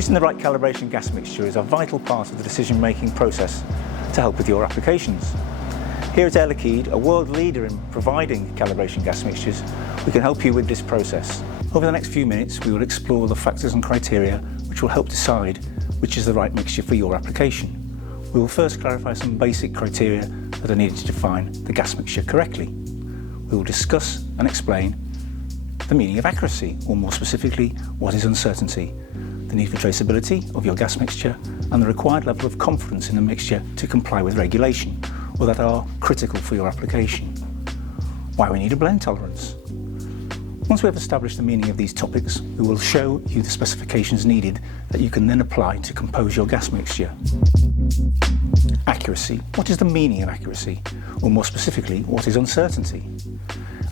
Choosing the right calibration gas mixture is a vital part of the decision-making process to help with your applications. Here at Air Liquide, a world leader in providing calibration gas mixtures, we can help you with this process. Over the next few minutes, we will explore the factors and criteria which will help decide which is the right mixture for your application. We will first clarify some basic criteria that are needed to define the gas mixture correctly. We will discuss and explain the meaning of accuracy, or more specifically, what is uncertainty, the need for traceability of your gas mixture, and the required level of confidence in the mixture to comply with regulation, or that are critical for your application. Why we need a blend tolerance. Once we have established the meaning of these topics, we will show you the specifications needed that you can then apply to compose your gas mixture. Accuracy. What is the meaning of accuracy? Or more specifically, what is uncertainty?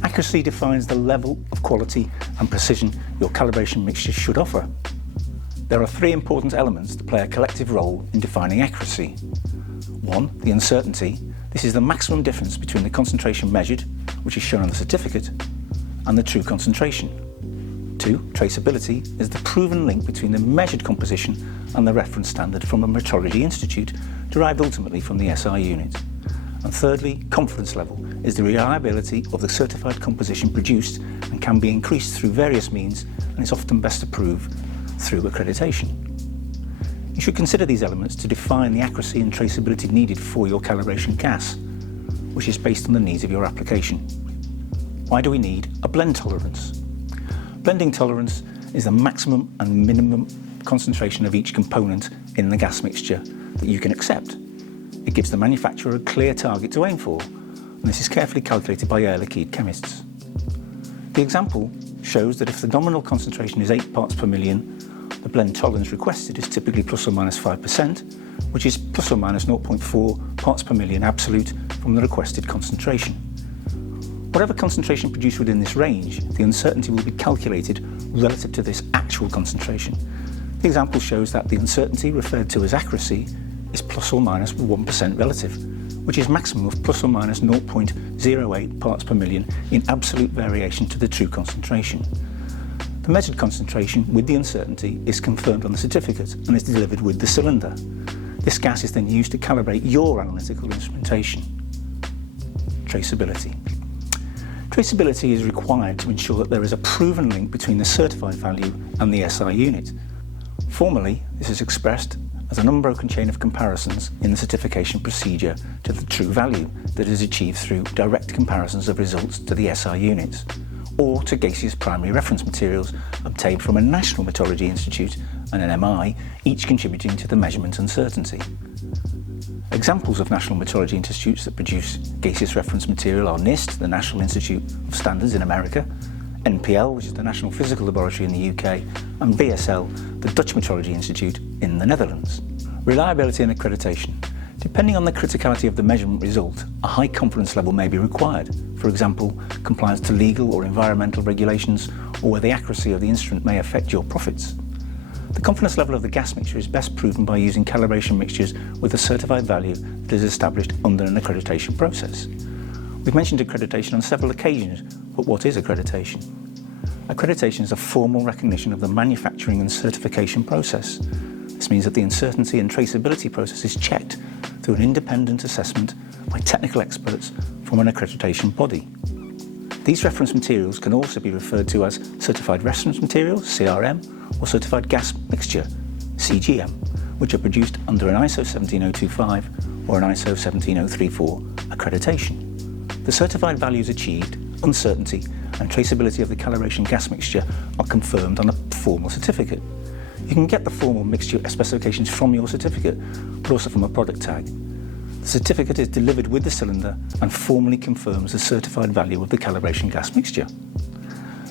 Accuracy defines the level of quality and precision your calibration mixture should offer. There are three important elements that play a collective role in defining accuracy. 1. The uncertainty. This is the maximum difference between the concentration measured, which is shown on the certificate, and the true concentration. 2. Traceability is the proven link between the measured composition and the reference standard from a metrology institute, derived ultimately from the SI unit. And thirdly, confidence level is the reliability of the certified composition produced and can be increased through various means, and is often best approved through accreditation. You should consider these elements to define the accuracy and traceability needed for your calibration gas, which is based on the needs of your application. Why do we need a blend tolerance? Blending tolerance is the maximum and minimum concentration of each component in the gas mixture that you can accept. It gives the manufacturer a clear target to aim for, and this is carefully calculated by Air Liquide chemists. The example shows that if the nominal concentration is 8 parts per million, the blend tolerance requested is typically plus or minus 5%, which is plus or minus 0.4 parts per million absolute from the requested concentration. Whatever concentration produced within this range, the uncertainty will be calculated relative to this actual concentration. The example shows that the uncertainty referred to as accuracy is plus or minus 1% relative, which is maximum of plus or minus 0.08 parts per million in absolute variation to the true concentration. The measured concentration with the uncertainty is confirmed on the certificate and is delivered with the cylinder. This gas is then used to calibrate your analytical instrumentation. Traceability. Traceability is required to ensure that there is a proven link between the certified value and the SI unit. Formally, this is expressed as an unbroken chain of comparisons in the certification procedure to the true value that is achieved through direct comparisons of results to the SI units, or to gaseous primary reference materials obtained from a national metrology institute and an MI, each contributing to the measurement uncertainty. Examples of national metrology institutes that produce gaseous reference material are NIST, the National Institute of Standards in America, NPL, which is the National Physical Laboratory in the UK, and VSL, the Dutch Metrology Institute in the Netherlands. Reliability and accreditation. Depending on the criticality of the measurement result, a high confidence level may be required. For example, compliance to legal or environmental regulations, or where the accuracy of the instrument may affect your profits. The confidence level of the gas mixture is best proven by using calibration mixtures with a certified value that is established under an accreditation process. We've mentioned accreditation on several occasions, but what is accreditation? Accreditation is a formal recognition of the manufacturing and certification process. This means that the uncertainty and traceability process is checked through an independent assessment by technical experts from an accreditation body. These reference materials can also be referred to as Certified Reference Materials, CRM, or Certified Gas Mixture, CGM, which are produced under an ISO 17025 or an ISO 17034 accreditation. The certified values achieved, uncertainty and traceability of the calibration gas mixture are confirmed on a formal certificate. You can get the formal mixture specifications from your certificate, but also from a product tag. The certificate is delivered with the cylinder and formally confirms the certified value of the calibration gas mixture.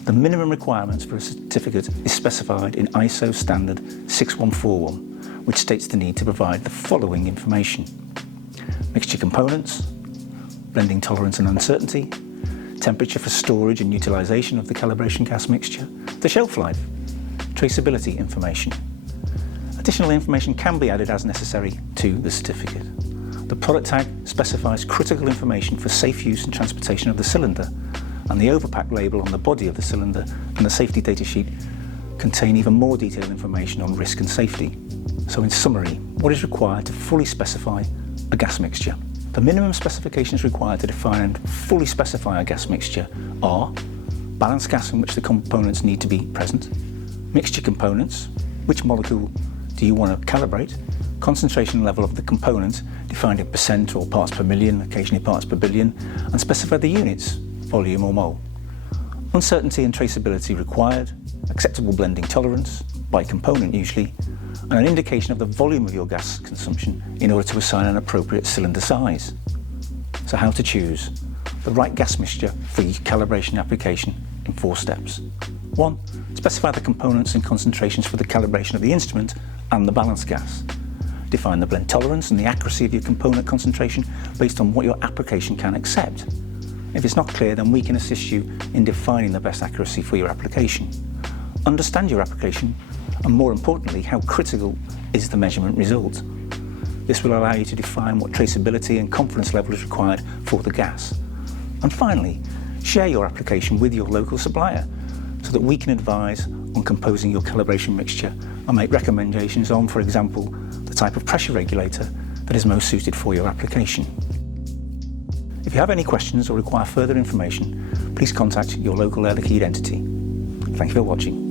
The minimum requirements for a certificate is specified in ISO standard 6141, which states the need to provide the following information: mixture components, blending tolerance and uncertainty, temperature for storage and utilisation of the calibration gas mixture, the shelf life, traceability information. Additional information can be added as necessary to the certificate. The product tag specifies critical information for safe use and transportation of the cylinder, and the overpack label on the body of the cylinder and the safety data sheet contain even more detailed information on risk and safety. So in summary, what is required to fully specify a gas mixture? The minimum specifications required to define and fully specify a gas mixture are balanced gas in which the components need to be present, mixture components, which molecule do you want to calibrate, concentration level of the component defined in percent or parts per million, occasionally parts per billion, and specify the units, volume or mole. Uncertainty and traceability required, acceptable blending tolerance, by component usually, and an indication of the volume of your gas consumption in order to assign an appropriate cylinder size. So how to choose the right gas mixture for your calibration application in 4 steps. 1. Specify the components and concentrations for the calibration of the instrument and the balanced gas. Define the blend tolerance and the accuracy of your component concentration based on what your application can accept. If it's not clear, then we can assist you in defining the best accuracy for your application. Understand your application, and more importantly, how critical is the measurement result. This will allow you to define what traceability and confidence level is required for the gas. And finally, share your application with your local supplier so that we can advise on composing your calibration mixture and make recommendations on, for example, the type of pressure regulator that is most suited for your application. If you have any questions or require further information, please contact your local Air Liquide entity. Thank you for watching.